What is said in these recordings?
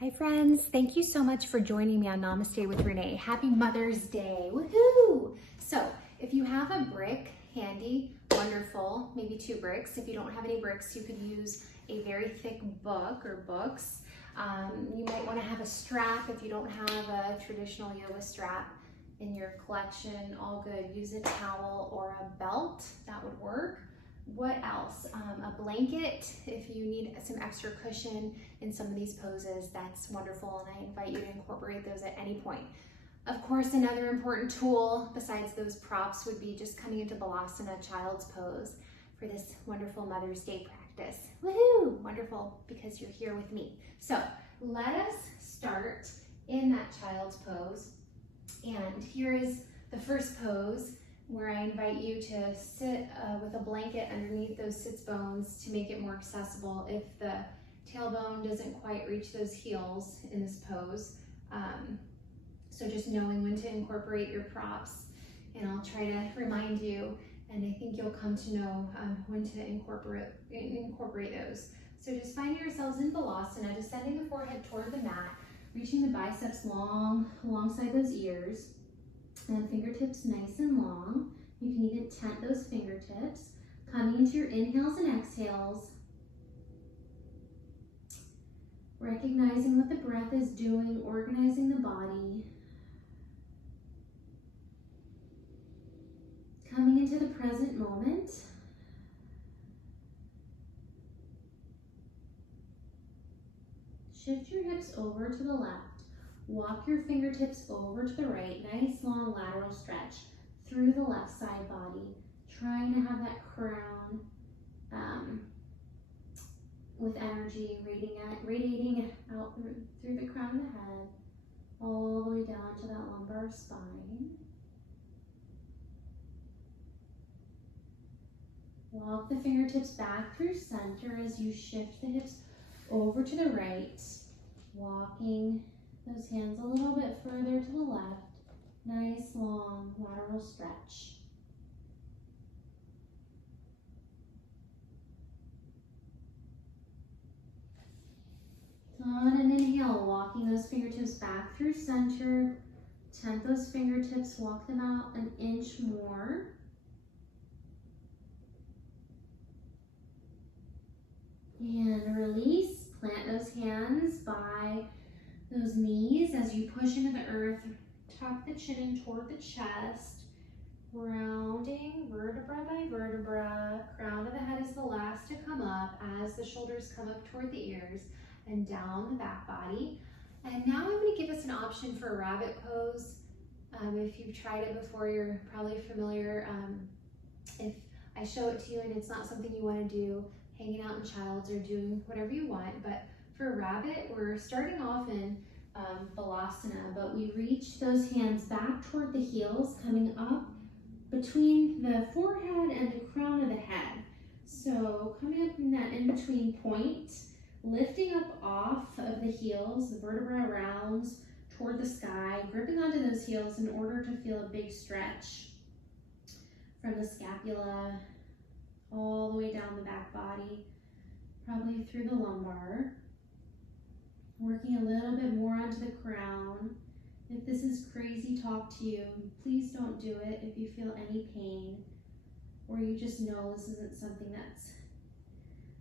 Hi friends, thank you so much for joining me on Namaste with Renee. Happy Mother's Day, woohoo! So if you have a brick handy, wonderful, maybe 2 bricks. If you don't have any bricks, you could use a very thick book or books. You might want to have a strap if you don't have a traditional yoga strap in your collection, all good. Use a towel or a belt, that would work. What else? A blanket if you need some extra cushion in some of these poses, that's wonderful, and I invite you to incorporate those at any point. Of course, another important tool besides those props would be just coming into Balasana, child's pose, for this wonderful Mother's Day practice. Woohoo! Wonderful, because you're here with me. So let us start in that child's pose, and here is the first pose, where I invite you to sit with a blanket underneath those sits bones to make it more accessible if the tailbone doesn't quite reach those heels in this pose. So just knowing when to incorporate your props, and I'll try to remind you, and I think you'll come to know when to incorporate those. So just find yourselves in Balasana, descending the forehead toward the mat, reaching the biceps long alongside those ears, and fingertips nice and long. You can even tent those fingertips. Coming into your inhales and exhales. Recognizing what the breath is doing, organizing the body. Coming into the present moment. Shift your hips over to the left. Walk your fingertips over to the right. Nice long lateral stretch through the left side body. Trying to have that crown with energy radiating out through the crown of the head, all the way down to that lumbar spine. Walk the fingertips back through center as you shift the hips over to the right, walking those hands a little bit further to the left. Nice long lateral stretch. On an inhale, walking those fingertips back through center. Tent those fingertips, walk them out an inch more. And release, plant those hands by those knees as you push into the earth. Tuck the chin in toward the chest, rounding vertebra by vertebra. Crown of the head is the last to come up as the shoulders come up toward the ears and down the back body. And now I'm going to give us an option for a rabbit pose. If you've tried it before, you're probably familiar. If I show it to you and it's not something you want to do, hanging out in child's or doing whatever you want, but for rabbit, we're starting off in Balasana, but we reach those hands back toward the heels, coming up between the forehead and the crown of the head. So coming up in that in-between point, lifting up off of the heels, the vertebra rounds toward the sky, gripping onto those heels in order to feel a big stretch from the scapula all the way down the back body, probably through the lumbar. Working a little bit more onto the crown. If this is crazy talk to you, please don't do it if you feel any pain, or you just know this isn't something that's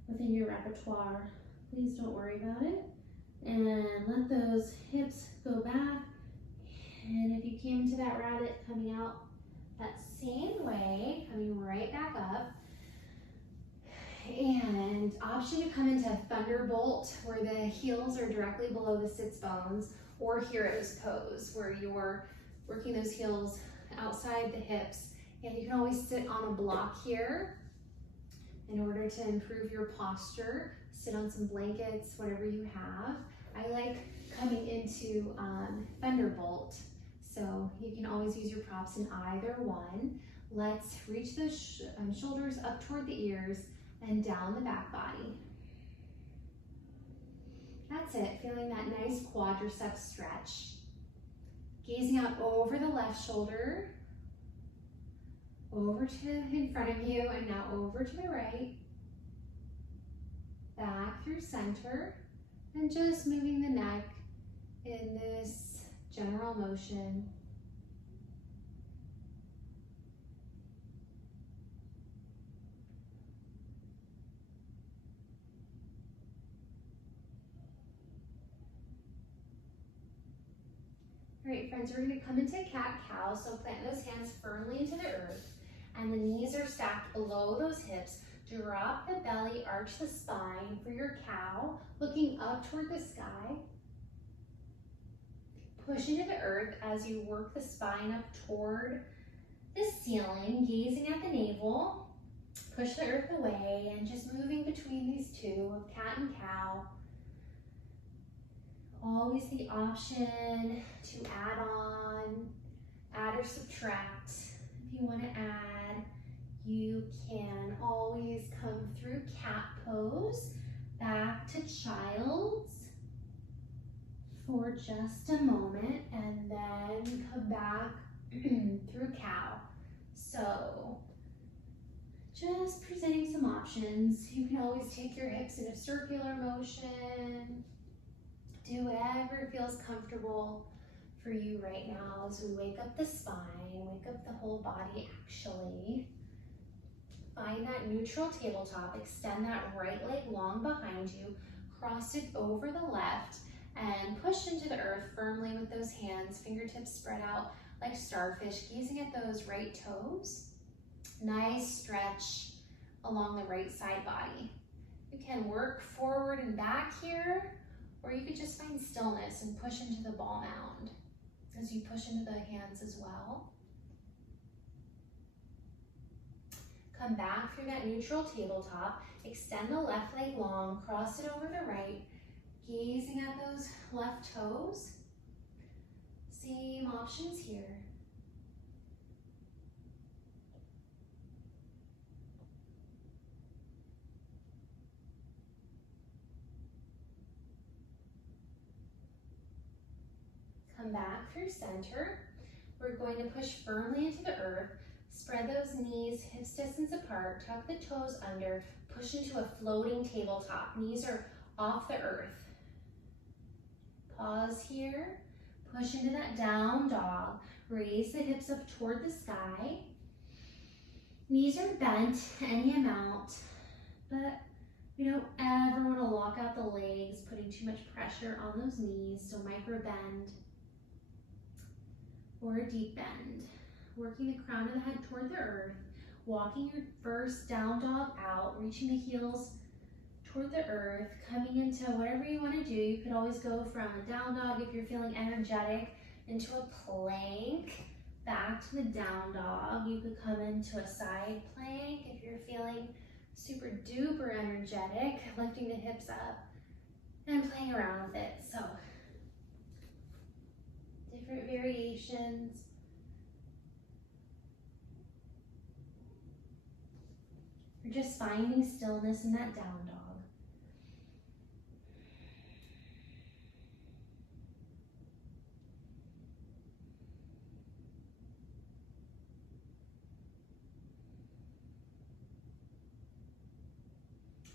within your repertoire. Please don't worry about it. And let those hips go back. And if you came into that rabbit, coming out that same way, coming right back up. And option to come into Thunderbolt, where the heels are directly below the sits bones, or Hero's pose, where you're working those heels outside the hips. And you can always sit on a block here in order to improve your posture. Sit on some blankets, whatever you have. I like coming into Thunderbolt, so you can always use your props in either one. Let's reach those shoulders up toward the ears and down the back body. That's it, feeling that nice quadricep stretch. Gazing out over the left shoulder, over to in front of you, and now over to the right. Back through center, And just moving the neck in this general motion. All right, friends, we're going to come into cat-cow, so plant those hands firmly into the earth, and the knees are stacked below those hips. Drop the belly, arch the spine for your cow, looking up toward the sky. Push into the earth as you work the spine up toward the ceiling, gazing at the navel. Push the earth away and just moving between these two of cat and cow. Always the option to add or subtract. If you want to add, you can always come through cat pose, back to child's for just a moment, and then come back through cow. So just presenting some options. You can always take your hips in a circular motion. Do whatever feels comfortable for you right now as we wake up the spine, wake up the whole body actually. Find that neutral tabletop, extend that right leg long behind you, cross it over the left, and push into the earth firmly with those hands, fingertips spread out like starfish, gazing at those right toes. Nice stretch along the right side body. You can work forward and back here, or you could just find stillness and push into the ball mound as you push into the hands as well. Come back through that neutral tabletop, extend the left leg long, cross it over the right, gazing at those left toes. Same options here. Come back through center. We're going to push firmly into the earth. Spread those knees hips distance apart. Tuck the toes under. Push into a floating tabletop. Knees are off the earth. Pause here. Push into that down dog. Raise the hips up toward the sky. Knees are bent any amount, but we don't ever want to lock out the legs, putting too much pressure on those knees, so micro bend or a deep bend. Working the crown of the head toward the earth, walking your first down dog out, reaching the heels toward the earth, coming into whatever you want to do. You could always go from a down dog if you're feeling energetic into a plank, back to the down dog. You could come into a side plank if you're feeling super duper energetic, lifting the hips up and playing around with it. So different variations. We're just finding stillness in that down dog.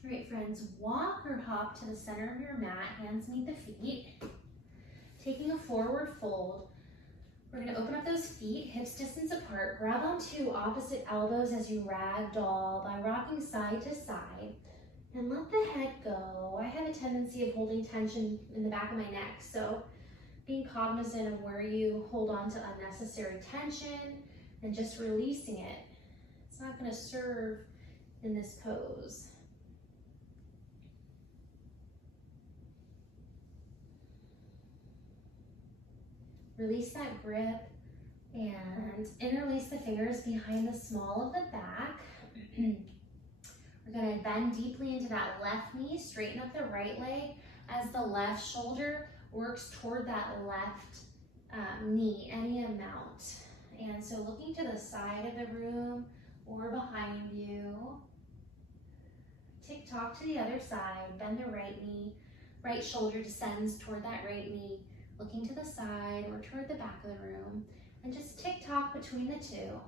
All right, friends, walk or hop to the center of your mat, hands meet the feet. Taking a forward fold, we're gonna open up those feet, hips distance apart, grab onto opposite elbows as you ragdoll by rocking side to side, and let the head go. I have a tendency of holding tension in the back of my neck, so being cognizant of where you hold on to unnecessary tension and just releasing it. It's not gonna serve in this pose. Release that grip and interlace the fingers behind the small of the back. We're gonna bend deeply into that left knee, straighten up the right leg as the left shoulder works toward that left knee, any amount. And so looking to the side of the room or behind you. Tick-tock to the other side, bend the right knee, right shoulder descends toward that right knee. Looking to the side or toward the back of the room, and just tick-tock between the two.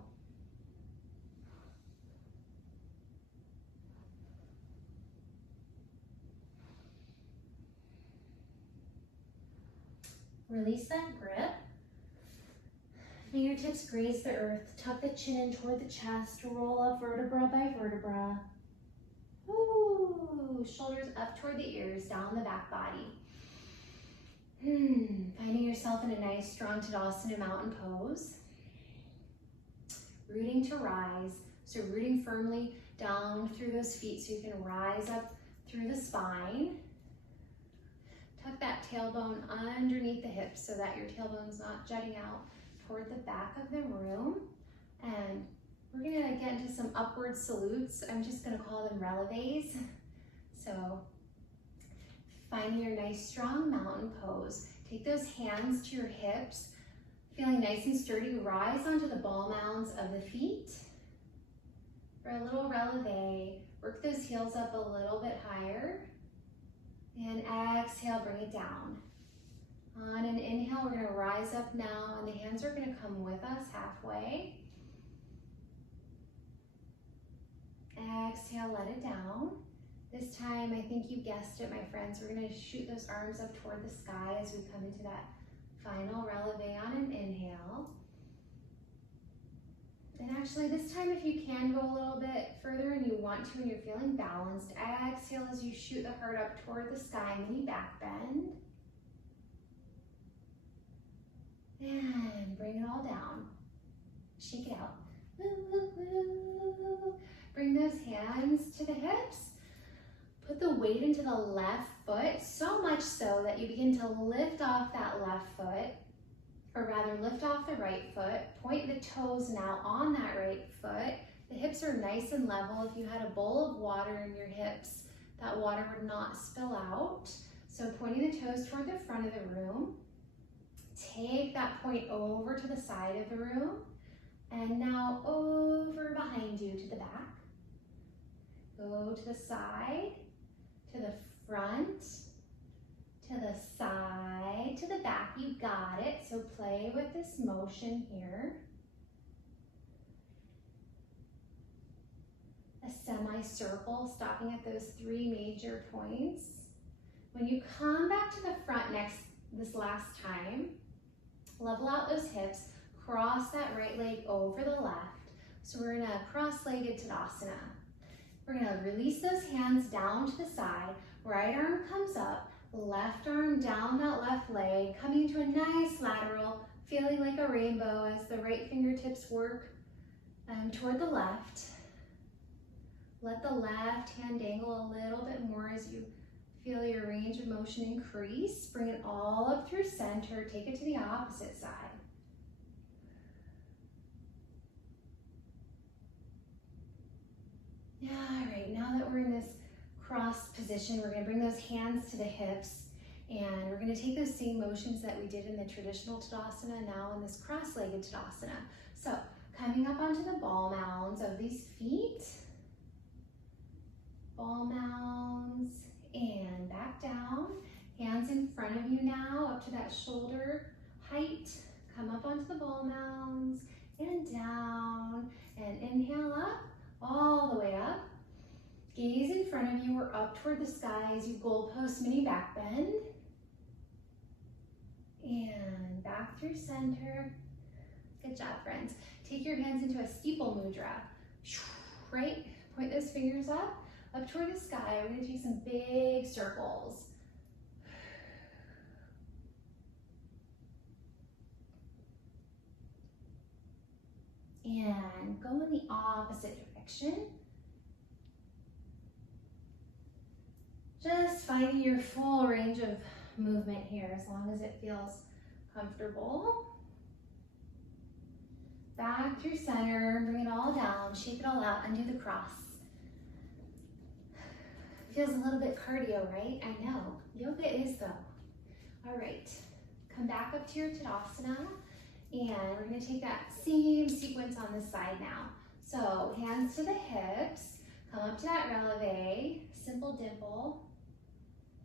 Release that grip. Fingertips graze the earth. Tuck the chin in toward the chest. Roll up vertebra by vertebra. Ooh, shoulders up toward the ears, down the back body. Finding yourself in a nice, strong Tadasana mountain pose. Rooting to rise. So rooting firmly down through those feet so you can rise up through the spine. Tuck that tailbone underneath the hips so that your tailbone's not jutting out toward the back of the room. And we're gonna get into some upward salutes. I'm just gonna call them releves. So finding your nice strong mountain pose. Take those hands to your hips. Feeling nice and sturdy, rise onto the ball mounds of the feet. For a little releve, work those heels up a little bit higher. And exhale, bring it down. On an inhale, we're gonna rise up now, and the hands are gonna come with us halfway. Exhale, let it down. This time, I think you guessed it, my friends, we're gonna shoot those arms up toward the sky as we come into that final releve on an inhale. And actually, this time, if you can go a little bit further and you want to and you're feeling balanced, exhale as you shoot the heart up toward the sky, mini back bend. And bring it all down. Shake it out. Bring those hands to the hips. Put the weight into the left foot, so much so that you begin to lift off that left foot, or rather lift off the right foot. Point the toes now on that right foot. The hips are nice and level. If you had a bowl of water in your hips, that water would not spill out. So pointing the toes toward the front of the room. Take that point over to the side of the room. And now over behind you to the back. Go to the side, to the front, to the side, to the back. You got it. So play with this motion here. A semicircle, stopping at those three major points. When you come back to the front this last time, level out those hips, cross that right leg over the left. So we're in a cross-legged Tadasana. We're gonna release those hands down to the side. Right arm comes up, left arm down that left leg, coming into a nice lateral, feeling like a rainbow as the right fingertips work toward the left. Let the left hand dangle a little bit more as you feel your range of motion increase. Bring it all up through center. Take it to the opposite side. Yeah, all right, now that we're in this cross position, we're gonna bring those hands to the hips, and we're gonna take those same motions that we did in the traditional Tadasana now in this cross-legged Tadasana. So coming up onto the ball mounds of these feet, ball mounds, and back down. Hands in front of you now, up to that shoulder height. Come up onto the ball mounds, and down, and inhale up, all the way up. Gaze in front of you or up toward the sky as you goalpost mini back bend. And back through center. Good job, friends. Take your hands into a steeple mudra. Right? Point those fingers up toward the sky. We're gonna take some big circles. And go in the opposite direction. Just finding your full range of movement here as long as it feels comfortable. Back through center, bring it all down, shake it all out, undo the cross. Feels a little bit cardio, right? I know. Yoga is though. All right, come back up to your Tadasana, and we're gonna take that same sequence on this side now. So hands to the hips, come up to that releve, simple dimple,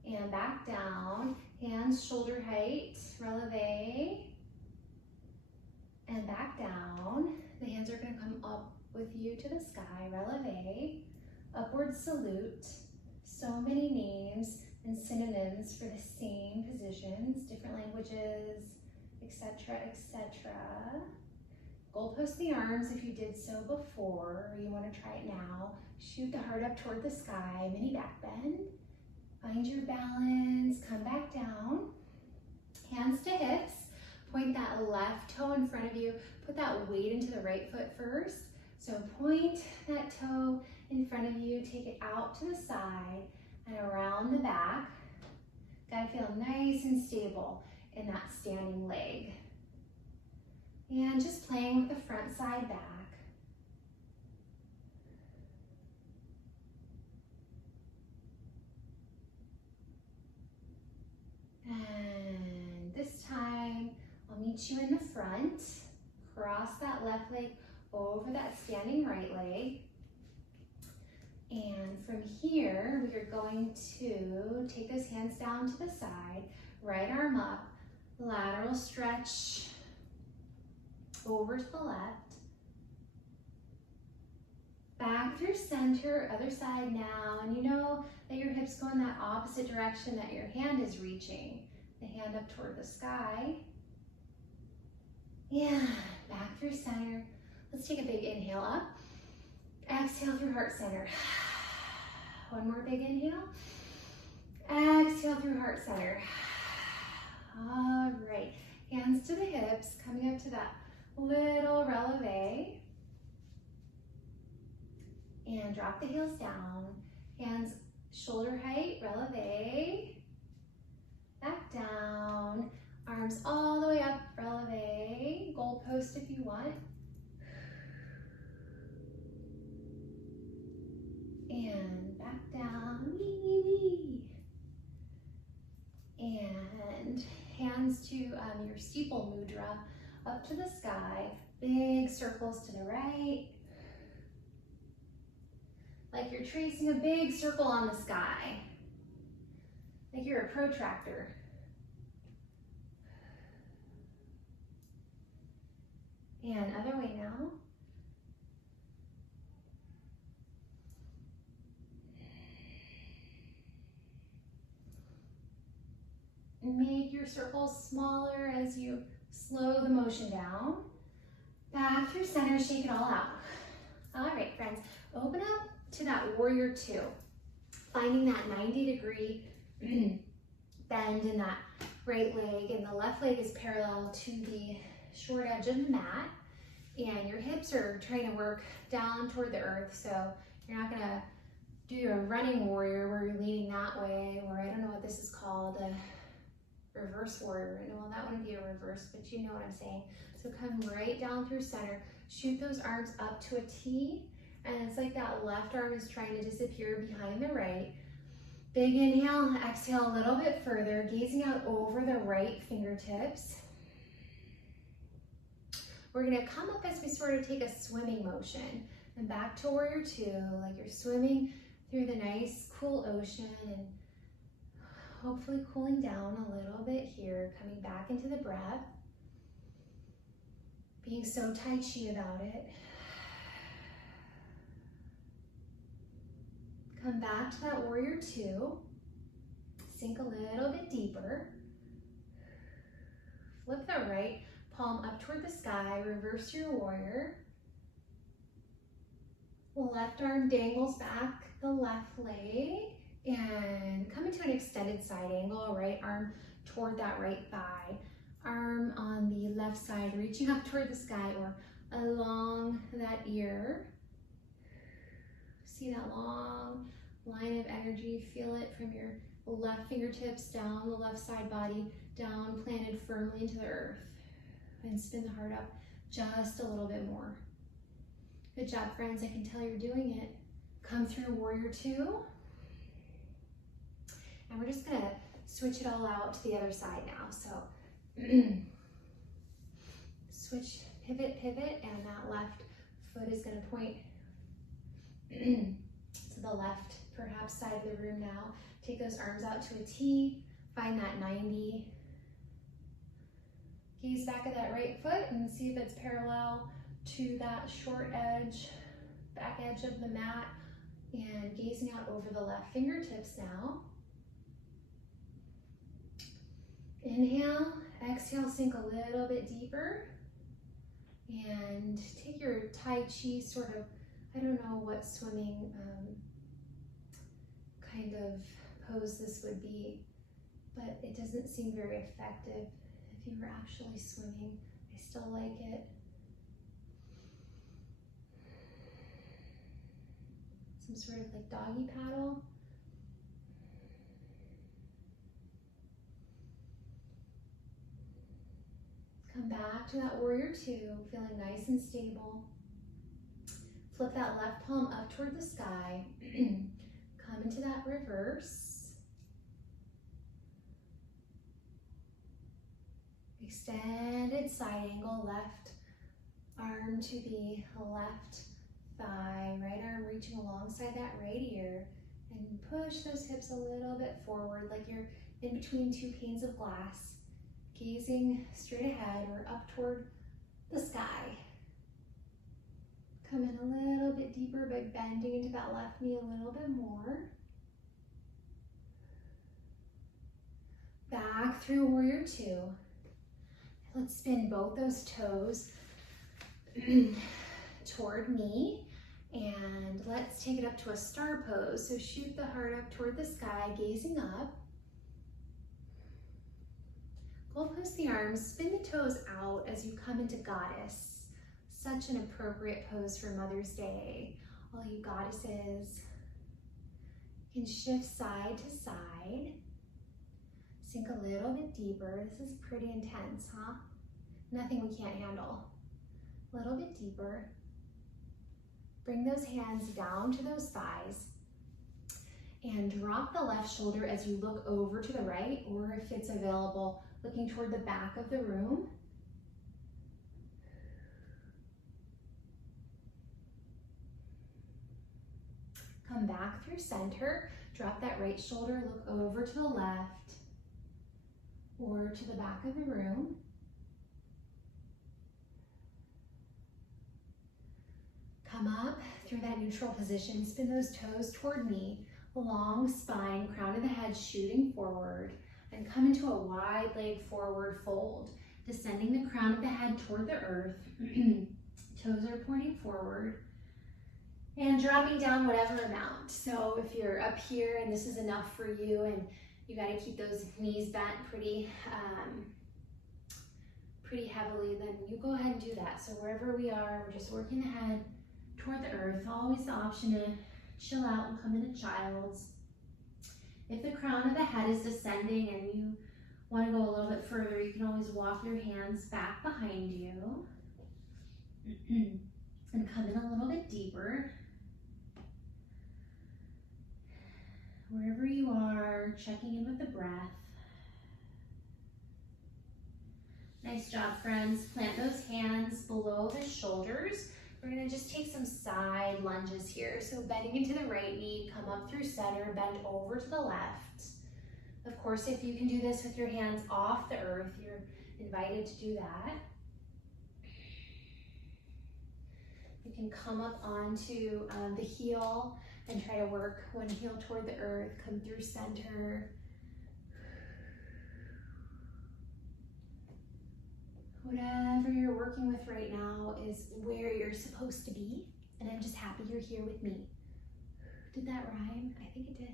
and back down, hands shoulder height, releve, and back down. The hands are gonna come up with you to the sky, releve, upward salute. So many names. and synonyms for the same positions, different languages, etc., etc. Goalpost the arms if you did so before, or you want to try it now. Shoot the heart up toward the sky, mini back bend. Find your balance, come back down. Hands to hips, point that left toe in front of you. Put that weight into the right foot first. So point that toe in front of you, take it out to the side and around the back. Gotta feel nice and stable in that standing leg. And just playing with the front side back. And this time, I'll meet you in the front. Cross that left leg over that standing right leg. And from here, we are going to take those hands down to the side, right arm up, lateral stretch over to the left. Back through center, other side now, and you know that your hips go in that opposite direction that your hand is reaching. The hand up toward the sky. And back through center. Let's take a big inhale up. Exhale through heart center. One more big inhale. Exhale through heart center. All right, hands to the hips, coming up to that little releve. And drop the heels down. Hands shoulder height, releve. Back down. Arms all the way up, releve. Goalpost if you want. And back down, wee. And hands to your steeple mudra, up to the sky. Big circles to the right. Like you're tracing a big circle on the sky. Like you're a protractor. And other way now. Make your circles smaller as you slow the motion down. Back through center, shake it all out. All right, friends, open up to that warrior two. Finding that 90-degree bend in that right leg, and the left leg is parallel to the short edge of the mat. And your hips are trying to work down toward the earth, so you're not gonna do a running warrior where you're leaning that way, or I don't know what this is called, a reverse warrior. Well, that wouldn't be a reverse, but you know what I'm saying. So come right down through center, shoot those arms up to a T, and it's like that left arm is trying to disappear behind the right. Big inhale, exhale a little bit further, gazing out over the right fingertips. We're gonna come up as we sort of take a swimming motion, and back to warrior two, like you're swimming through the nice cool ocean, and hopefully cooling down a little bit here, coming back into the breath, being so tai chi about it. Come back to that warrior two, sink a little bit deeper, flip the right palm up toward the sky, reverse your warrior. Left arm dangles back the left leg, and come into an extended side angle, right arm toward that right thigh. Arm on the left side, reaching up toward the sky or along that ear. See that long line of energy, feel it from your left fingertips down the left side body, down, planted firmly into the earth. And spin the heart up just a little bit more. Good job, friends, I can tell you're doing it. Come through warrior two. And we're just gonna switch it all out to the other side now. So switch, pivot, and that left foot is gonna point to the left, perhaps side of the room now. Take those arms out to a T, find that 90. Gaze back at that right foot and see if it's parallel to that short edge, back edge of the mat, and gazing out over the left fingertips now. Inhale, exhale, sink a little bit deeper. And take your Tai Chi sort of, I don't know what swimming kind of pose this would be, but it doesn't seem very effective if you were actually swimming. I still like it. Some sort of like doggy paddle. Come back to that warrior two, feeling nice and stable. Flip that left palm up toward the sky. Come into that reverse. Extended side angle, left arm to the left thigh, right arm reaching alongside that right ear, and push those hips a little bit forward like you're in between two panes of glass, gazing straight ahead or up toward the sky. Come in a little bit deeper by bending into that left knee a little bit more. Back through warrior two. Let's spin both those toes toward me, and let's take it up to a star pose. So shoot the heart up toward the sky, gazing up. Gold post the arms, spin the toes out as you come into goddess. Such an appropriate pose for Mother's Day. All you goddesses can shift side to side. Sink a little bit deeper. This is pretty intense, huh? Nothing we can't handle. A little bit deeper. Bring those hands down to those thighs and drop the left shoulder as you look over to the right, or if it's available, looking toward the back of the room. Come back through center. Drop that right shoulder, look over to the left or to the back of the room. Come up through that neutral position. Spin those toes toward me. Long spine, crown of the head shooting forward, and come into a wide leg forward fold. Descending the crown of the head toward the earth. Toes are pointing forward. And dropping down whatever amount. So if you're up here and this is enough for you and you got to keep those knees bent pretty heavily, then you go ahead and do that. So wherever we are, we're just working the head toward the earth. Always the option to chill out and come into child's. If the crown of the head is descending and you want to go a little bit further, you can always walk your hands back behind you and come in a little bit deeper. Wherever you are, checking in with the breath. Nice job, friends. Plant those hands below the shoulders. We're gonna just take some side lunges here. So bending into the right knee, come up through center, bend over to the left. Of course, if you can do this with your hands off the earth, you're invited to do that. You can come up onto the heel and try to work one heel toward the earth, come through center. Whatever you're working with right now is where you're supposed to be, and I'm just happy you're here with me. Did that rhyme? I think it did.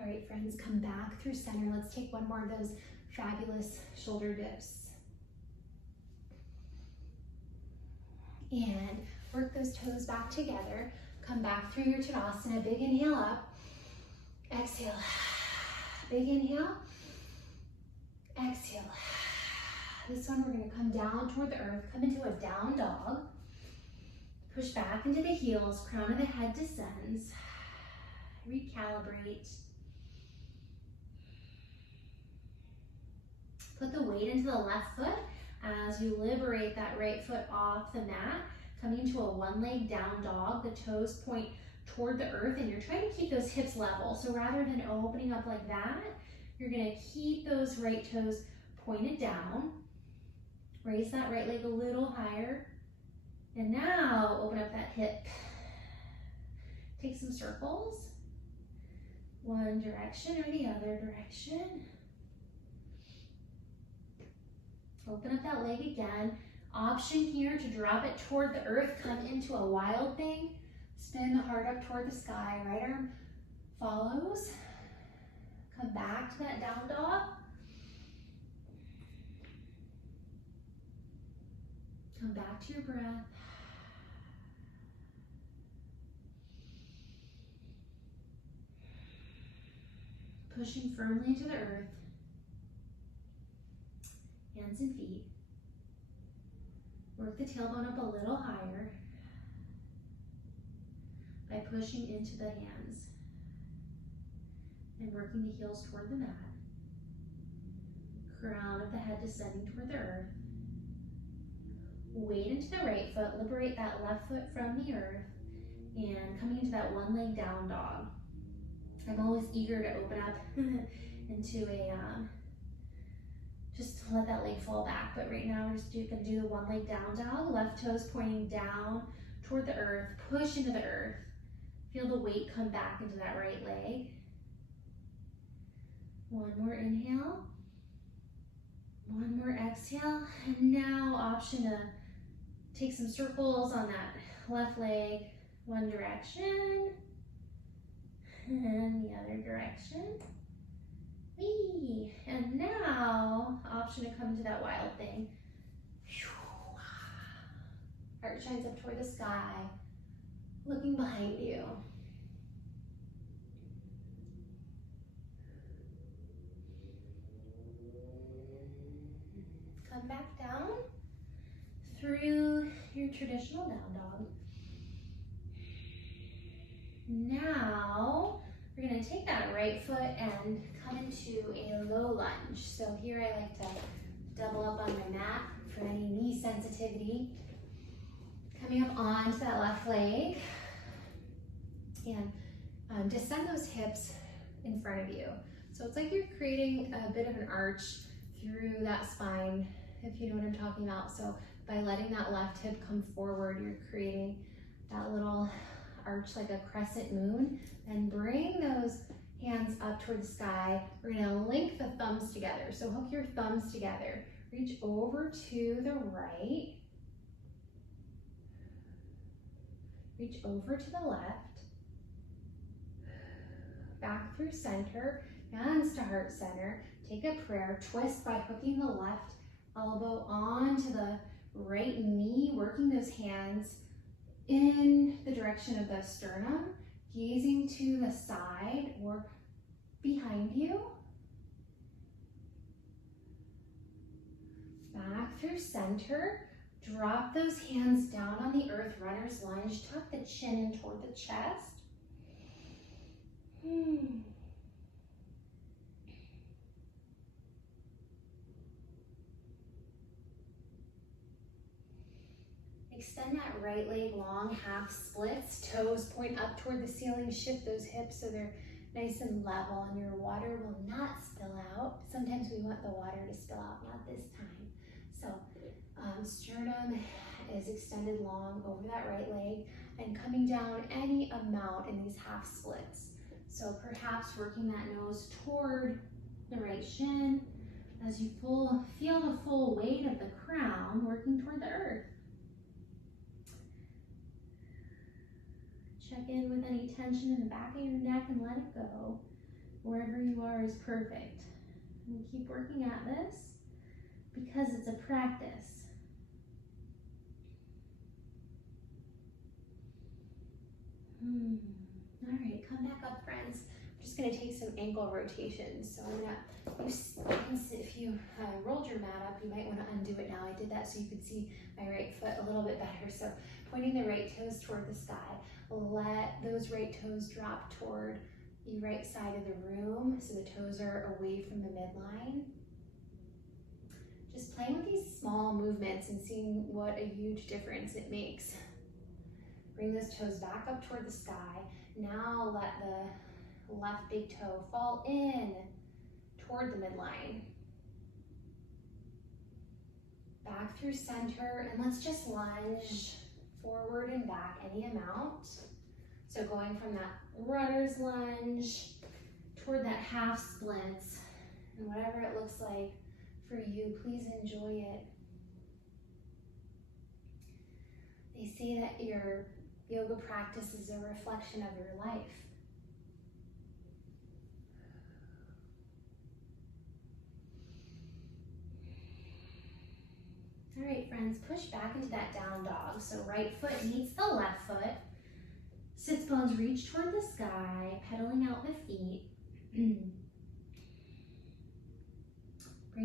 All right, friends, come back through center. Let's take one more of those fabulous shoulder dips. And work those toes back together. Come back through your Tadasana. Big inhale up. Exhale. Big inhale. Exhale. This one we're going to come down toward the earth. Come into a down dog. Push back into the heels. Crown of the head descends. Recalibrate. Put the weight into the left foot as you liberate that right foot off the mat, coming into a one-leg down dog. The toes point toward the earth and you're trying to keep those hips level. So rather than opening up like that, you're gonna keep those right toes pointed down. Raise that right leg a little higher. And now open up that hip. Take some circles. One direction or the other direction. Open up that leg again. Option here to drop it toward the earth, come into a wild thing. Spin the heart up toward the sky. Right arm follows. Come back to that down dog. Come back to your breath. Pushing firmly into the earth. Hands and feet. Work the tailbone up a little higher by pushing into the hands and working the heels toward the mat. Crown of the head descending toward the earth. Weight into the right foot, liberate that left foot from the earth, and coming into that one leg down dog. I'm always eager to open up into a, just to let that leg fall back, but right now we're just gonna do the one leg down dog, left toes pointing down toward the earth, push into the earth. Feel the weight come back into that right leg. One more inhale. One more exhale. And now option to take some circles on that left leg, one direction, and the other direction. Whee! And now, option to come to that wild thing. Heart shines up toward the sky, looking behind you. Come back down through your traditional down dog. Now, we're gonna take that right foot and come into a low lunge. So here I like to double up on my mat for any knee sensitivity. Coming up onto that left leg and descend those hips in front of you. So it's like you're creating a bit of an arch through that spine, if you know what I'm talking about. So by letting that left hip come forward, you're creating that little arch like a crescent moon. And bring those hands up toward the sky. We're gonna link the thumbs together. So hook your thumbs together. Reach over to the right. Reach over to the left. Back through center, hands to heart center. Take a prayer, twist by hooking the left elbow onto the right knee, working those hands in the direction of the sternum, gazing to the side or behind you. Back through center, drop those hands down on the earth, runner's lunge, tuck the chin in toward the chest. Extend that right leg long, half splits, toes point up toward the ceiling, shift those hips so they're nice and level and your water will not spill out. Sometimes we want the water to spill out, not this time. So sternum is extended long over that right leg and coming down any amount in these half splits. So perhaps working that nose toward the right shin as you feel the full weight of the crown working toward the earth. Check in with any tension in the back of your neck and let it go. Wherever you are is perfect. And keep working at this because it's a practice. All right, come back up, friends. I'm just gonna take some ankle rotations. So I'm gonna, if you rolled your mat up, you might wanna undo it now. I did that so you could see my right foot a little bit better. So pointing the right toes toward the sky. Let those right toes drop toward the right side of the room so the toes are away from the midline. Just playing with these small movements and seeing what a huge difference it makes. Bring those toes back up toward the sky. Now let the left big toe fall in toward the midline. Back through center, and let's just lunge forward and back any amount. So going from that runner's lunge toward that half splits, and whatever it looks like for you, please enjoy it. They say that your yoga practice is a reflection of your life. All right, friends, push back into that down dog. So right foot meets the left foot. Sits bones reach toward the sky, pedaling out the feet. Bring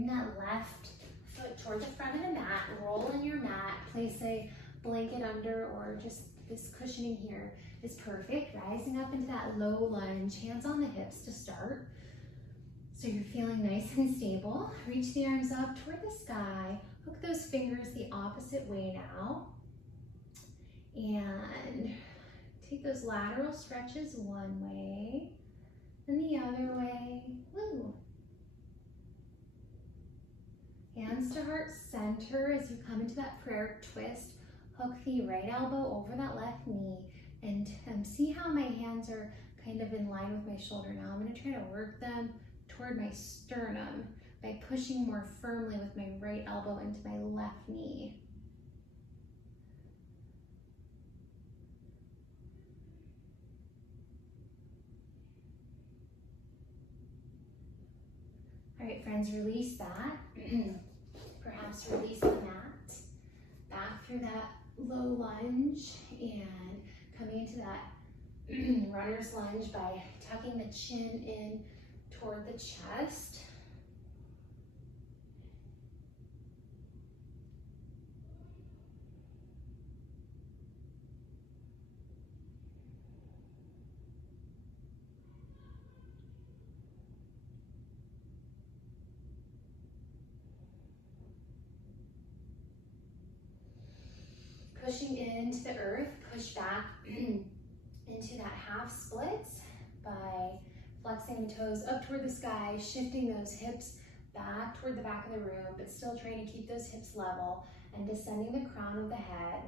that left foot toward the front of the mat. Roll in your mat. Place a blanket under, or just this cushioning here is perfect. Rising up into that low lunge, hands on the hips to start. So you're feeling nice and stable. Reach the arms up toward the sky. Hook those fingers the opposite way now. And take those lateral stretches one way and the other way. Woo. Hands to heart center as you come into that prayer twist. Hook the right elbow over that left knee, and see how my hands are kind of in line with my shoulder now. I'm going to try to work them toward my sternum by pushing more firmly with my right elbow into my left knee. All right, friends, release that. Perhaps release the mat. Back through that low lunge and coming into that runner's lunge by tucking the chin in toward the chest. Pushing into the earth, push back into that half splits by flexing the toes up toward the sky, shifting those hips back toward the back of the room, but still trying to keep those hips level and descending the crown of the head.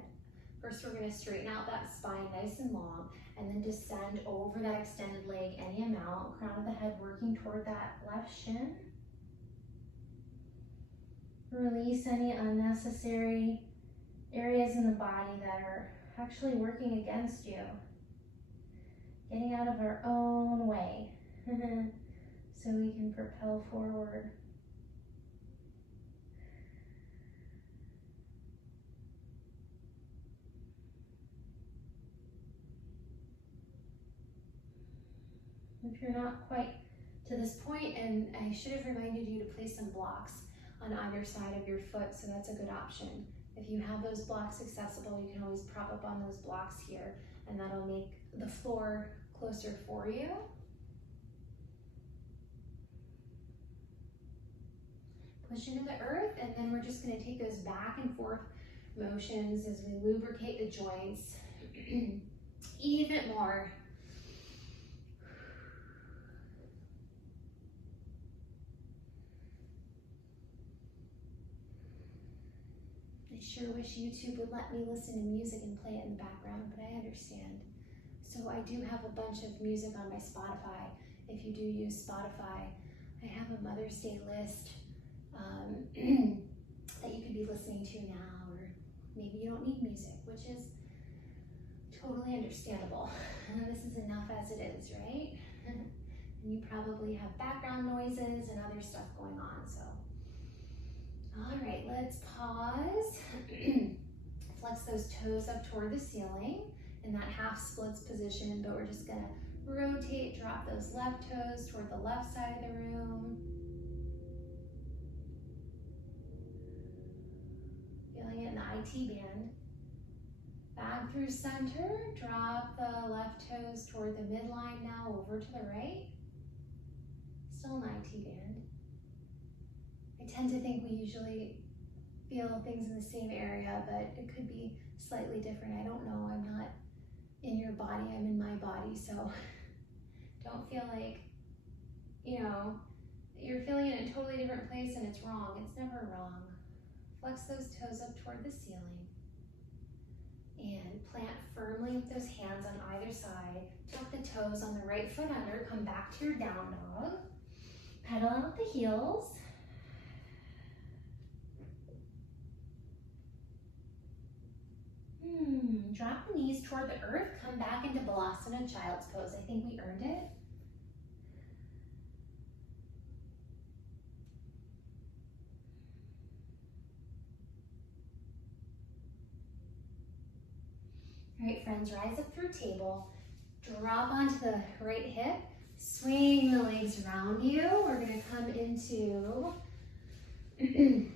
First, we're going to straighten out that spine nice and long, and then descend over that extended leg any amount, crown of the head working toward that left shin. Release any unnecessary areas in the body that are actually working against you. Getting out of our own way so we can propel forward. If you're not quite to this point, and I should have reminded you to place some blocks on either side of your foot, so that's a good option. If you have those blocks accessible, you can always prop up on those blocks here, and that'll make the floor closer for you. Push into the earth, and then we're just going to take those back and forth motions as we lubricate the joints even more. I sure wish YouTube would let me listen to music and play it in the background, but I understand. So I do have a bunch of music on my Spotify. If you do use Spotify, I have a Mother's Day list that you could be listening to now, or maybe you don't need music, which is totally understandable. This is enough as it is, right? And you probably have background noises and other stuff going on, so. All right, let's pause. Flex those toes up toward the ceiling in that half splits position, but we're just gonna rotate, drop those left toes toward the left side of the room. Feeling it in the IT band. Back through center, drop the left toes toward the midline now over to the right. Still in the IT band. I tend to think we usually feel things in the same area, but it could be slightly different. I don't know. I'm not in your body. I'm in my body. So don't feel like, you're feeling it in a totally different place and it's wrong. It's never wrong. Flex those toes up toward the ceiling. And plant firmly with those hands on either side. Tuck the toes on the right foot under. Come back to your down dog. Pedal out the heels. Drop the knees toward the earth. Come back into Balasana, child's pose. I think we earned it. All right, friends, rise up through table. Drop onto the right hip. Swing the legs around you. We're gonna come into a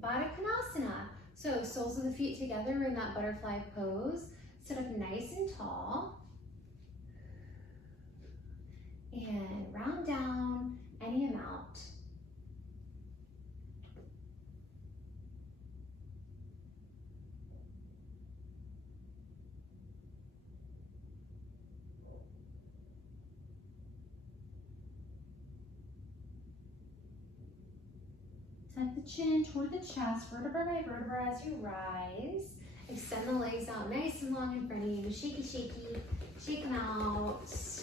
Baddha Konasana. So soles of the feet together in that butterfly pose. Sit up nice and tall. And round down any amount. Tuck the chin toward the chest, vertebra by vertebra as you rise. Extend the legs out nice and long in front of you. Shaky, shaky. Shake them out.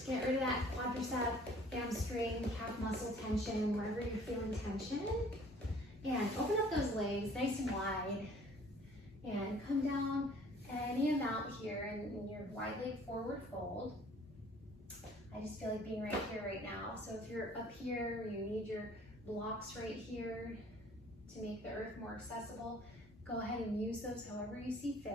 Get rid of that quadricep, hamstring, calf muscle tension, wherever you're feeling tension. And open up those legs nice and wide. And come down any amount here in your wide leg forward fold. I just feel like being right here, right now. So if you're up here, you need your blocks right here to make the earth more accessible, go ahead and use those however you see fit.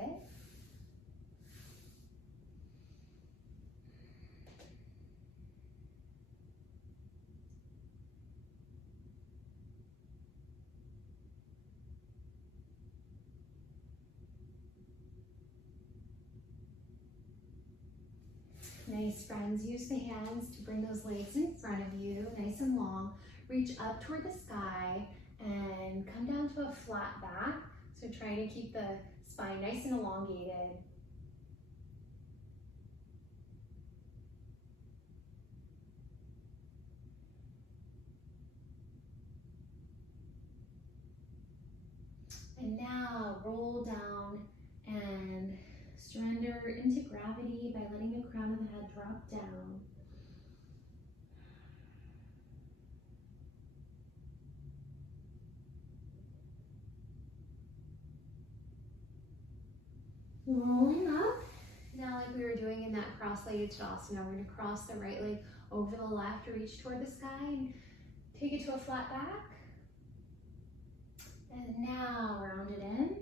Nice, friends. Use the hands to bring those legs in front of you, nice and long. Reach up toward the sky and come down to a flat back. So trying to keep the spine nice and elongated. And now roll down and surrender into gravity by letting the crown of the head drop down. Rolling up. Now, like we were doing in that cross-legged Tadasana, we're going to cross the right leg over the left, reach toward the sky, and take it to a flat back. And now round it in.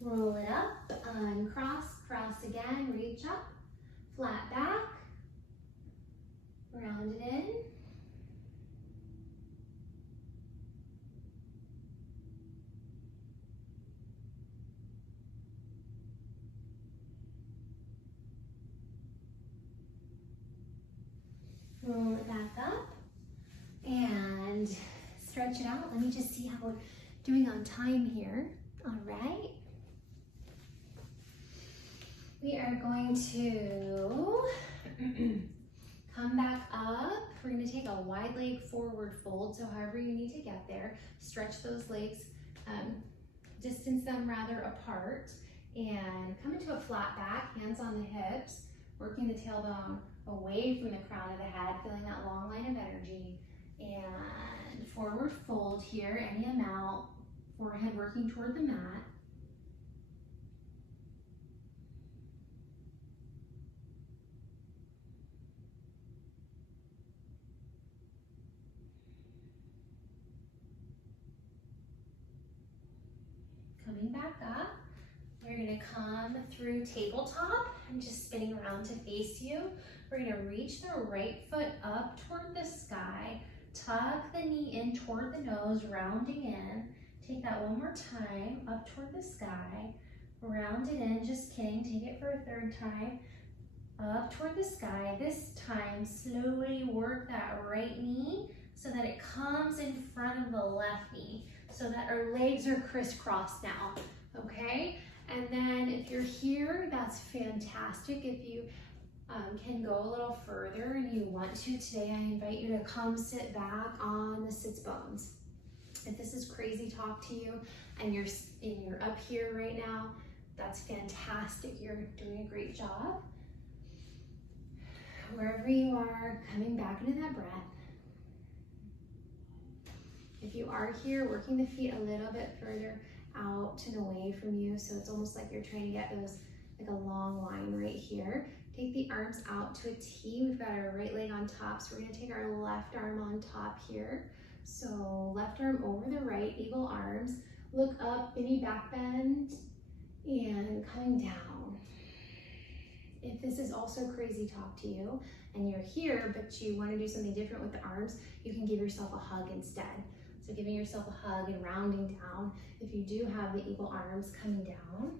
Roll it up, uncross, cross again, reach up, flat back, round it in. Roll it back up and stretch it out. Let me just see how we're doing on time here. All right. We are going to come back up. We're going to take a wide leg forward fold. So however you need to get there, stretch those legs, distance them rather apart, and come into a flat back, hands on the hips, working the tailbone away from the crown of the head, feeling that long line of energy. And forward fold here, any amount, forehead working toward the mat. Coming back up, we're gonna come through tabletop. I'm just spinning around to face you. We're gonna reach the right foot up toward the sky, tuck the knee in toward the nose, rounding in. Take that one more time, up toward the sky, round it in, just kidding, take it for a third time. Up toward the sky, this time slowly work that right knee so that it comes in front of the left knee, so that our legs are crisscrossed now, okay? And then if you're here, that's fantastic. If you can go a little further and you want to today, I invite you to come sit back on the sits bones. If this is crazy talk to you and you're up here right now, that's fantastic. You're doing a great job. Wherever you are, coming back into that breath. If you are here, working the feet a little bit further out and away from you, so it's almost like you're trying to get those, like a long line right here. Take the arms out to a T. We've got our right leg on top, so we're gonna take our left arm on top here. So left arm over the right, eagle arms. Look up, mini back bend, and coming down. If this is also crazy talk to you, and you're here, but you wanna do something different with the arms, you can give yourself a hug instead. So giving yourself a hug and rounding down. If you do have the eagle arms coming down.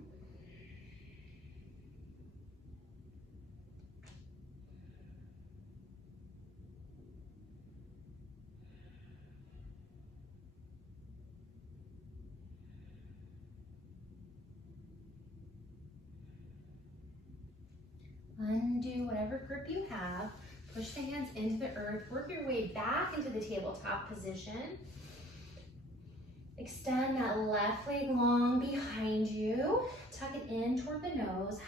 Undo whatever grip you have. Push the hands into the earth. Work your way back into the tabletop position. Extend that left leg long behind you. Tuck it in toward the nose.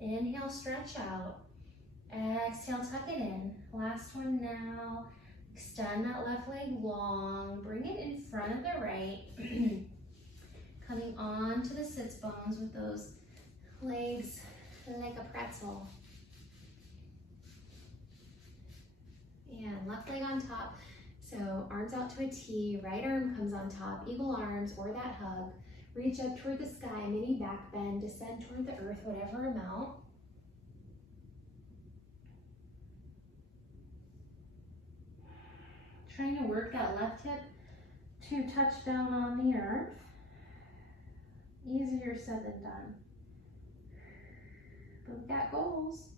Inhale, stretch out. Exhale, tuck it in. Last one now. Extend that left leg long. Bring it in front of the right. Coming on to the sits bones with those legs like a pretzel. And left leg on top. So arms out to a T, right arm comes on top, eagle arms or that hug. Reach up toward the sky, mini back bend, descend toward the earth, whatever amount. Trying to work that left hip to touch down on the earth. Easier said than done. But we've got goals.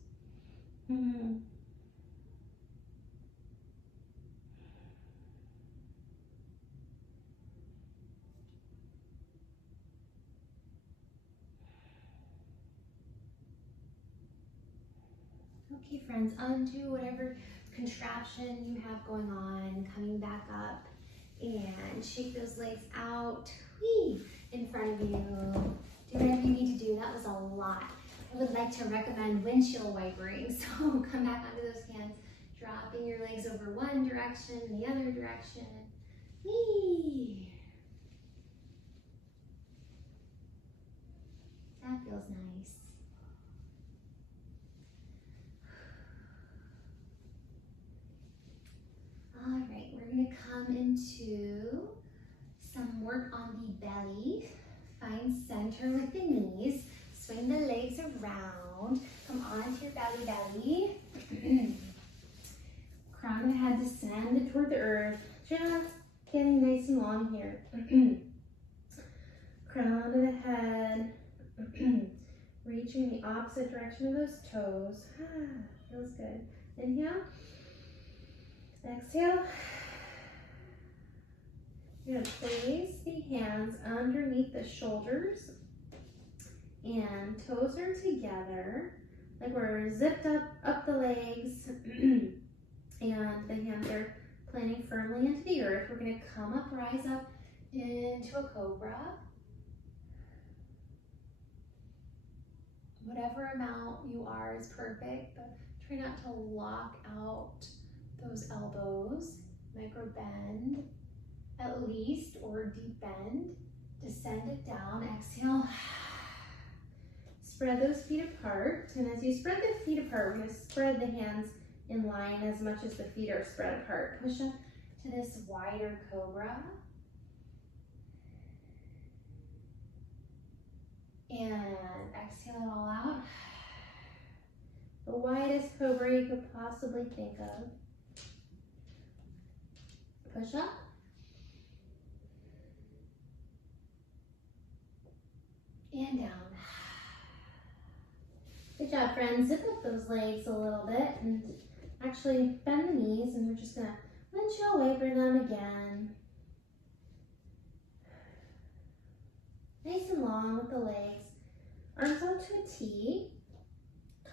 Okay, friends, undo whatever contraption you have going on, coming back up, and shake those legs out, whee, in front of you. Do whatever you need to do. That was a lot. I would like to recommend windshield wipering, so come back onto those hands, dropping your legs over one direction and the other direction. Whee! That feels nice. All right, we're gonna come into some work on the belly. Find center with the knees. Swing the legs around. Come onto your belly. Crown of the head descend toward the earth. Just getting nice and long here. Crown of the head. Reaching the opposite direction of those toes. Feels good. Inhale. Exhale. You're going to place the hands underneath the shoulders and toes are together, like we're zipped up the legs and the hands are planting firmly into the earth. We're going to come up, rise up into a cobra. Whatever amount you are is perfect, but try not to lock out those elbows. Micro bend at least, or deep bend. Descend it down, exhale. Spread those feet apart, and as you spread the feet apart, we're going to spread the hands in line as much as the feet are spread apart. Push up to this wider cobra. And exhale it all out. The widest cobra you could possibly think of. Push up. And down. Good job, friends. Zip up those legs a little bit and actually bend the knees, and we're just gonna windshield wiper them again. Nice and long with the legs. Arms out to a T.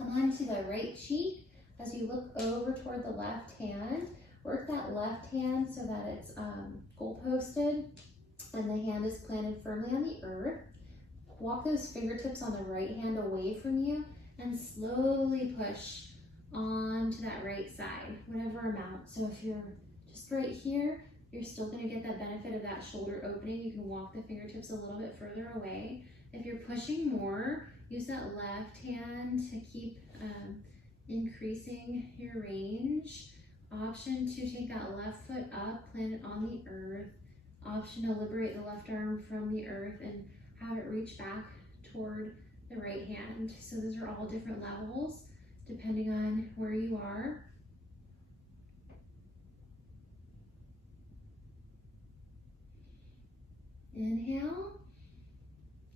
Come onto the right cheek as you look over toward the left hand. Work that left hand so that it's goal posted and the hand is planted firmly on the earth. Walk those fingertips on the right hand away from you and slowly push onto that right side, whatever amount. So if you're just right here, you're still going to get the benefit of that shoulder opening. You can walk the fingertips a little bit further away. If you're pushing more, use that left hand to keep increasing your range. Option to take that left foot up, plant it on the earth. Option to liberate the left arm from the earth and have it reach back toward the right hand. So those are all different levels depending on where you are. Inhale.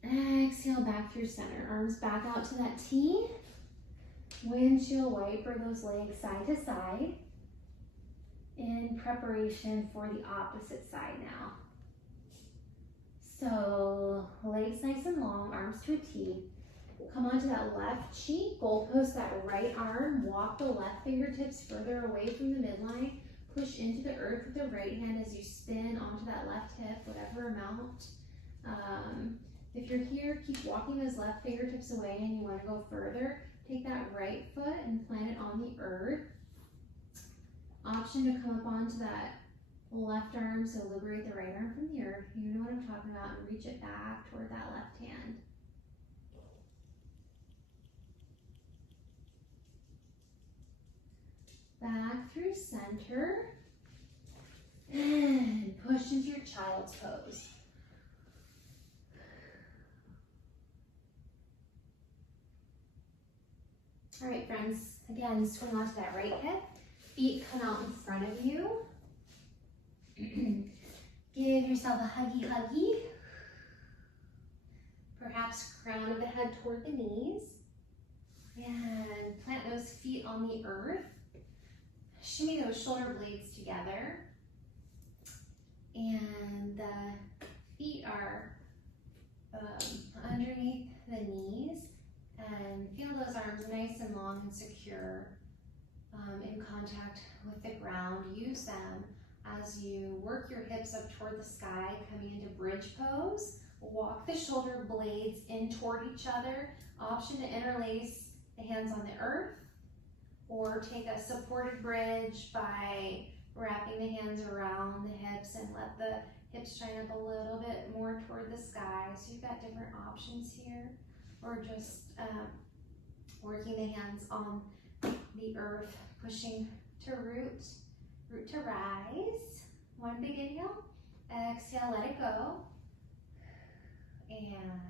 Exhale back through center. Arms back out to that T. Windshield wiper those legs side to side in preparation for the opposite side now. So legs nice and long, arms to a T. Come onto that left cheek, goal post that right arm, walk the left fingertips further away from the midline, push into the earth with the right hand as you spin onto that left hip, whatever amount. If you're here, keep walking those left fingertips away and you want to go further, take that right foot and plant it on the earth. Option to come up onto that left arm, so liberate the right arm from the earth. You know what I'm talking about, and reach it back toward that left hand. Back through center and push into your child's pose. All right, friends, again, swing onto that right hip. Feet come out in front of you. Give yourself a huggy. Perhaps crown of the head toward the knees. And plant those feet on the earth. Shimmy those shoulder blades together. And the feet are underneath the knees. And feel those arms nice and long and secure in contact with the ground. Use them as you work your hips up toward the sky, coming into bridge pose. Walk the shoulder blades in toward each other. Option to interlace the hands on the earth, or take a supported bridge by wrapping the hands around the hips and let the hips shine up a little bit more toward the sky. So you've got different options here, or just working the hands on the earth, pushing to root to rise. One big inhale, exhale, let it go. And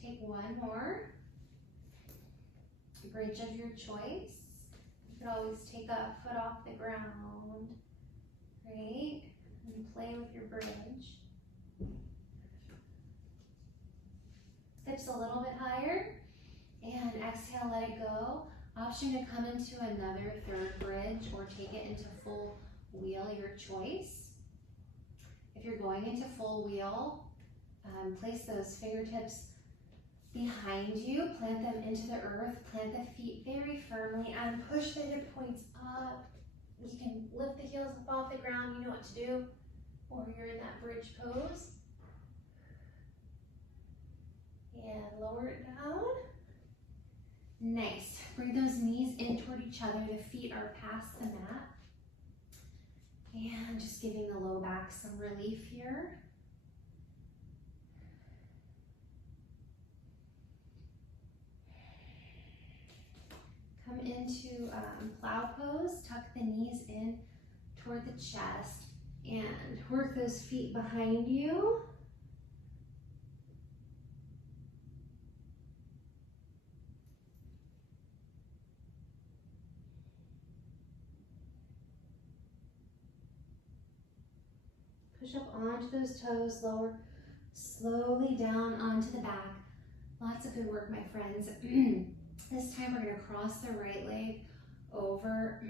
take one more. Bridge of your choice. You could always take a foot off the ground, right? And play with your bridge. Hips a little bit higher. And exhale, let it go. Option to come into another third bridge or take it into full wheel, your choice. If you're going into full wheel, place those fingertips behind you, plant them into the earth, plant the feet very firmly and push the hip points up. You can lift the heels up off the ground, you know what to do, or you're in that bridge pose. And lower it down. Nice. Bring those knees in toward each other. The feet are past the mat. And just giving the low back some relief here. Come into plow pose. Tuck the knees in toward the chest and work those feet behind you. Push up onto those toes, lower slowly down onto the back. Lots of good work, my friends. This time we're going to cross the right leg over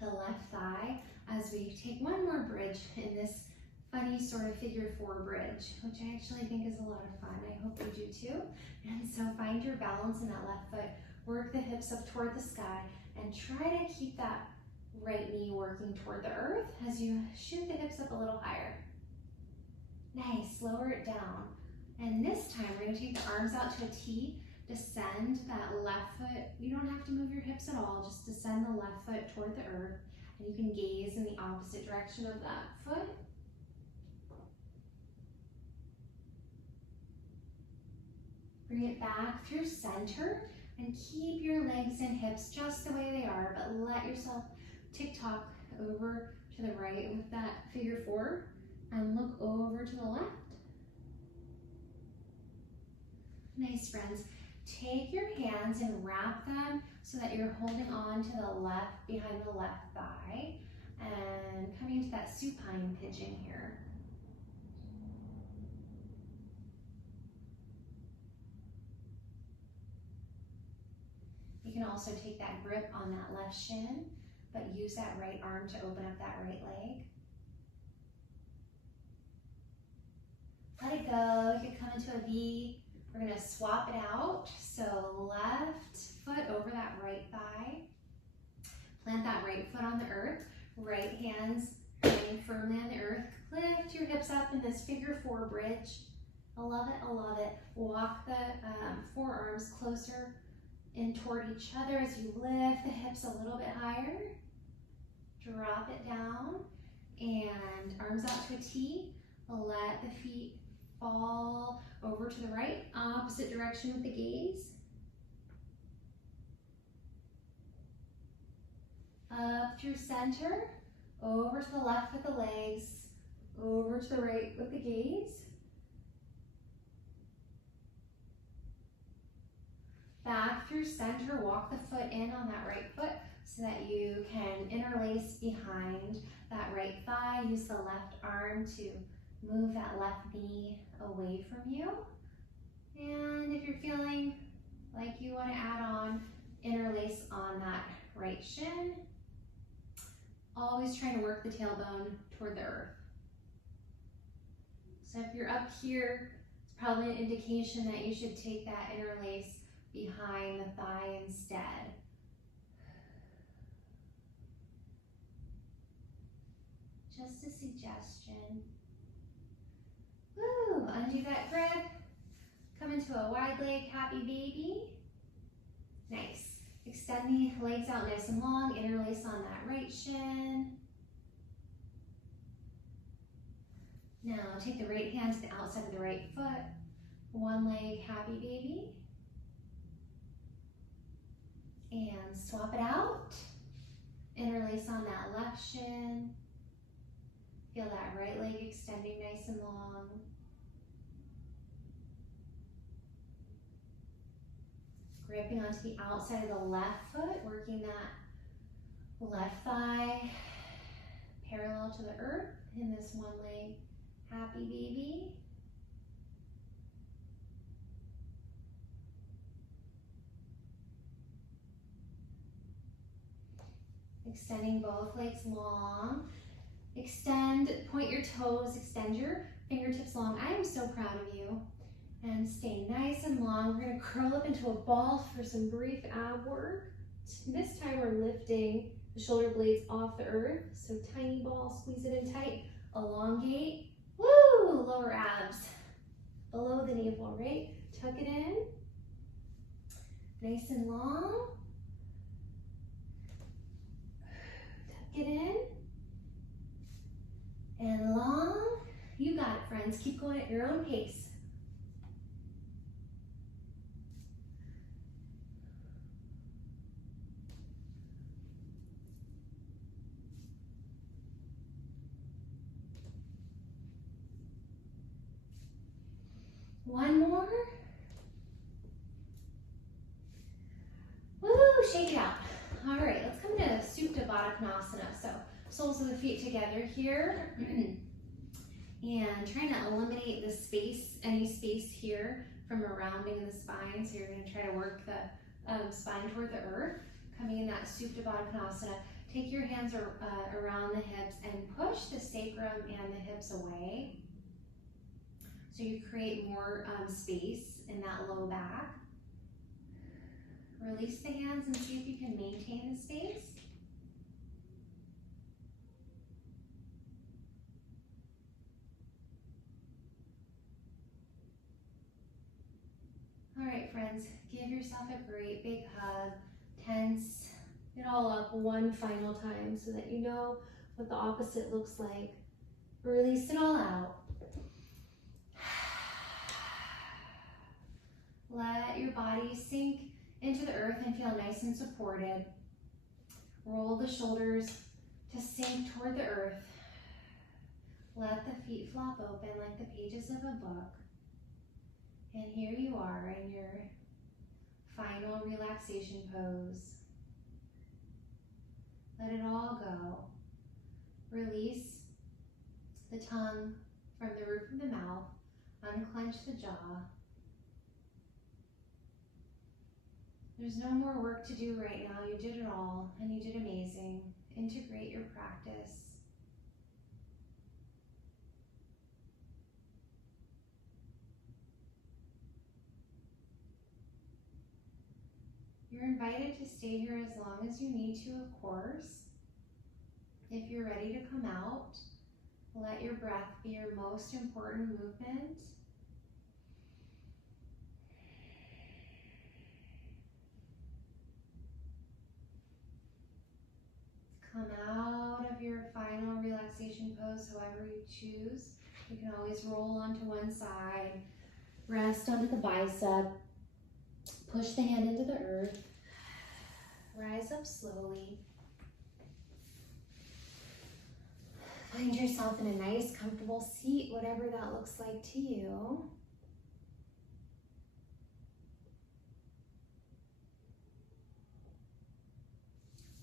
the left thigh as we take one more bridge in this funny sort of figure four bridge, which I actually think is a lot of fun. I hope you do too. And so find your balance in that left foot, work the hips up toward the sky, and try to keep that right knee working toward the earth as you shoot the hips up a little higher. Nice, lower it down. And this time we're gonna take the arms out to a T, descend that left foot. You don't have to move your hips at all, just descend the left foot toward the earth, and you can gaze in the opposite direction of that foot. Bring it back through center and keep your legs and hips just the way they are, but let yourself tick-tock over to the right with that figure four and look over to the left. Nice, friends. Take your hands and wrap them so that you're holding on to the left behind the left thigh and coming into that supine pigeon here. You can also take that grip on that left shin, but use that right arm to open up that right leg. Let it go. You can come into a V. We're gonna swap it out. So left foot over that right thigh. Plant that right foot on the earth. Right hands laying firmly on the earth. Lift your hips up in this figure four bridge. I love it, I love it. Walk the forearms closer in toward each other as you lift the hips a little bit higher. Drop it down and arms out to a T. Let the feet fall over to the right, opposite direction with the gaze. Up through center, over to the left with the legs, over to the right with the gaze. Back through center, walk the foot in on that right foot so that you can interlace behind that right thigh. Use the left arm to move that left knee away from you. And if you're feeling like you want to add on, interlace on that right shin. Always trying to work the tailbone toward the earth. So if you're up here, it's probably an indication that you should take that interlace behind the thigh instead. Just a suggestion. Woo, undo that grip. Come into a wide leg, happy baby. Nice. Extend the legs out nice and long, interlace on that right shin. Now take the right hand to the outside of the right foot. One leg, happy baby. And swap it out. Interlace on that left shin. Feel that right leg extending nice and long. Gripping onto the outside of the left foot, working that left thigh parallel to the earth in this one leg, happy baby. Extending both legs long. Extend, point your toes, extend your fingertips long. I am so proud of you. And stay nice and long. We're gonna curl up into a ball for some brief ab work. This time we're lifting the shoulder blades off the earth. So tiny ball, squeeze it in tight, elongate. Woo, lower abs. Below the navel, right? Tuck it in. Nice and long. Tuck it in. And long. You got it, friends. Keep going at your own pace. One more. Woo, shake it out. All right, let's come to Supta Baddha Konasana. So soles of the feet together here. And trying to eliminate the space, any space here from a rounding in the spine. So you're gonna try to work the spine toward the earth. Coming in that Supta Baddha Konasana. Take your hands around the hips and push the sacrum and the hips away. So you create more space in that low back. Release the hands and see if you can maintain the space. All right, friends, give yourself a great big hug. Tense it all up one final time so that you know what the opposite looks like. Release it all out. Let your body sink into the earth and feel nice and supported. Roll the shoulders to sink toward the earth. Let the feet flop open like the pages of a book. And here you are in your final relaxation pose. Let it all go. Release the tongue from the roof of the mouth. Unclench the jaw. There's no more work to do right now. You did it all, and you did amazing. Integrate your practice. You're invited to stay here as long as you need to, of course. If you're ready to come out, let your breath be your most important movement. Come out of your final relaxation pose however you choose. You can always roll onto one side, rest onto the bicep, push the hand into the earth, rise up slowly. Find yourself in a nice, comfortable seat, whatever that looks like to you.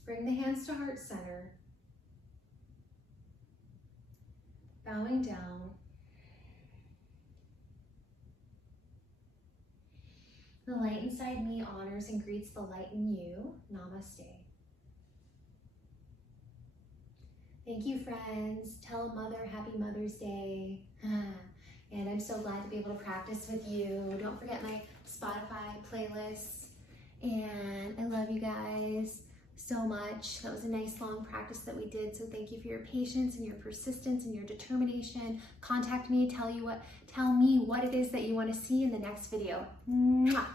Bring the hands to heart center. Bowing down. The light inside me honors and greets the light in you. Namaste. Thank you, friends. Tell a mother happy Mother's Day. And I'm so glad to be able to practice with you. Don't forget my Spotify playlists. And I love you guys so much. That was a nice long practice that we did. So thank you for your patience and your persistence and your determination. Contact me, tell me what it is that you want to see in the next video. Mwah!